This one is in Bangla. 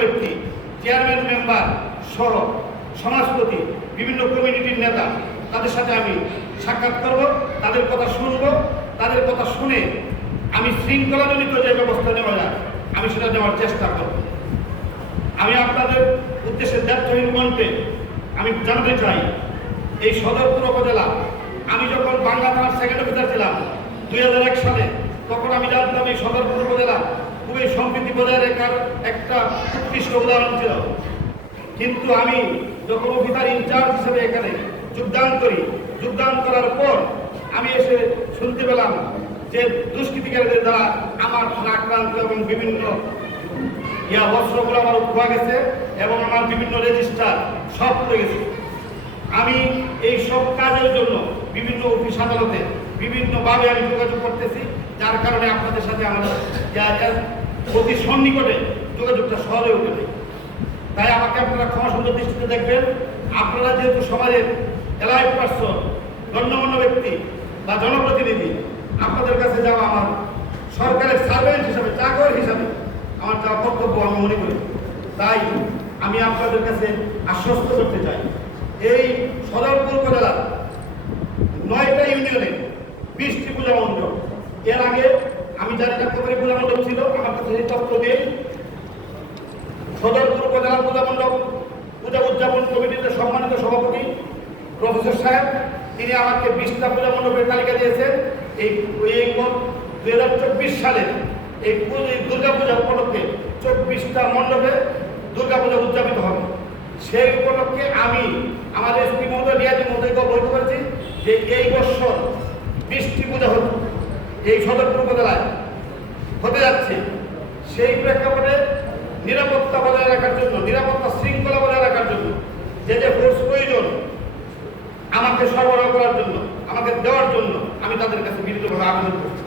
ব্যক্তি চেয়ারম্যান মেম্বার সহ সমাজপতি, বিভিন্ন কমিউনিটির নেতা, তাদের সাথে আমি সাক্ষাৎ করব, তাদের কথা শুনব, তাদের কথা শুনে আমি শৃঙ্খলাজনিত যে ব্যবস্থা নেওয়া যায়, আমি সেটা নেওয়ার চেষ্টা করব। আমি আপনাদের উদ্দেশ্যে দায়িত্বহীন কণ্ঠে আমি জানতে চাই, এই সদরপুর উপজেলা, আমি যখন বাংলা থানার সেকেন্ড অফিসার ছিলাম, দুই হাজার এক সালে, তখন আমি জানতাম এই সদরপুর উপজেলা খুবই সম্প্রীতি বজায় রাখার একটা উৎকৃষ্ট উদাহরণ ছিল। কিন্তু আমি যখন অফিসার ইনচার্জ হিসেবে এখানে যোগদান করি, যোগদান করার পর আমি এসে শুনতে পেলাম যে দুষ্কৃতিকারীদের দ্বারা আমার আক্রান্ত এবং বিভিন্ন ইয়া অস্ত্রগুলো আমার খোয়া গেছে এবং আমার বিভিন্ন রেজিস্টার সব পড়ে গেছে। আমি এই সব কাজের জন্য বিভিন্ন অফিস আদালতে বিভিন্নভাবে আমি যোগাযোগ করতেছি। যার কারণে আপনাদের সাথে যা অতি সন্নিকটে যোগাযোগটা সহজে উঠে তাই আমাকে আপনারা ক্ষমা সুন্দর দৃষ্টিতে দেখবেন। আপনারা যেহেতু সমাজের এলাইভ পার্সন গণ্যমান্য ব্যক্তি বা জনপ্রতিনিধি, আপনাদের কাছে যাওয়া আমার সরকারের সার্ভেন্ট হিসাবে, চাকর হিসাবে আমার যাওয়া কর্তব্য আমি মনে করি। তাই আমি আপনাদের কাছে আশ্বস্ত করতে চাই। এই সদরপুর উপজেলার নয়টা ইউনিয়নে বিশটি পূজা মণ্ডপ এর আগে আমি জানি না কতটি পূজা মণ্ডপ ছিল, আমার কাছে এই তথ্য দিয়ে সদরপুর উপজেলা পূজা মণ্ডপ, পূজা উদযাপন কমিটিতে সম্মানিত সভাপতি প্রফেসর সাহেব, তিনি আমাকে বিশটা পূজা মণ্ডপের তালিকা দিয়েছেন। এই এই দুই হাজার চব্বিশ সালের এই পূ- এই দুর্গা পূজা উপলক্ষে চব্বিশটা মণ্ডপে দুর্গা পূজা উদযাপিত হবে। সেই উপলক্ষে আমি আমাদের এসপি মহোদয় রিয়াজি মহোদয়কে বলতে পারছি যে এই বছর বৃষ্টি পূজা হতো এই সদর উপজেলায় হতে যাচ্ছে। সেই প্রেক্ষাপটে নিরাপত্তা বজায় রাখার জন্য, নিরাপত্তা শৃঙ্খলা বজায় রাখার জন্য, যে যে ফোর্স প্রয়োজন, আমাকে সরবরাহ করার জন্য, আমাকে দেওয়ার জন্য আমি তাদের কাছে বিনীতভাবে আবেদন করছি।